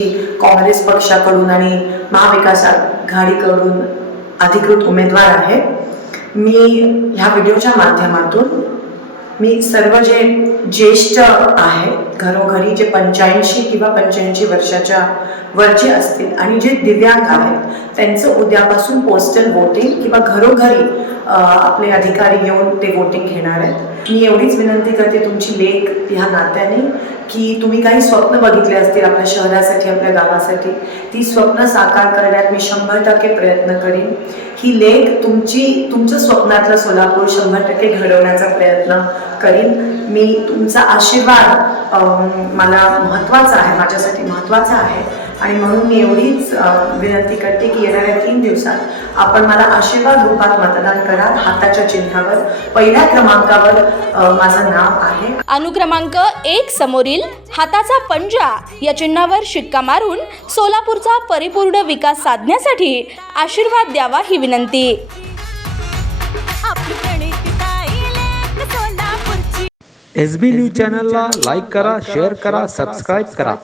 काँग्रेस पक्षाकडून आणि महाविकास आघाडीकडून अधिकृत उमेदवार आहे। मी ह्या व्हिडिओच्या माध्यमातून मी सर्व जे ज्येष्ठ आहेत घरोघरी जे 85 किंवा 85 वर्षाच्या वरचे असतील आणि जे दिव्यांग आहेत त्यांचं उद्यापासून पोस्टल वोटिंग किंवा घरोघरी आपले अधिकारी येऊन ते वोटिंग घेणार आहेत। मी एवढीच विनंती करते तुमची लेख ह्या नात्याने की तुम्ही काही स्वप्न बघितले असतील आपल्या शहरासाठी आपल्या गावासाठी, ती स्वप्न साकार करण्यात मी 100% प्रयत्न करीन। ही लेख तुमचं स्वप्नातलं सोलापूर 100% घडवण्याचा प्रयत्न करीन। मी तुमचा आशीर्वाद मला महत्त्वाचा आहे, माझ्यासाठी महत्त्वाचा आहे आणि म्हणून मी एवढीच विनंती करते की येणाऱ्या 3 दिवसात आपण मला आशीर्वाद रूपात मतदान करा। हाताच्या चिन्हावर पहिल्या क्रमांकावर माझं नाव आहे। अनुक्रमांक 1 समोरील हाताचा पंजा या चिन्हावर शिक्का मारून सोलापूरचा परिपूर्ण विकास साधण्यासाठी आशीर्वाद द्यावा ही विनंती। SB न्यूज चॅनलला लाईक करा, शेअर करा, सबस्क्राईब करा।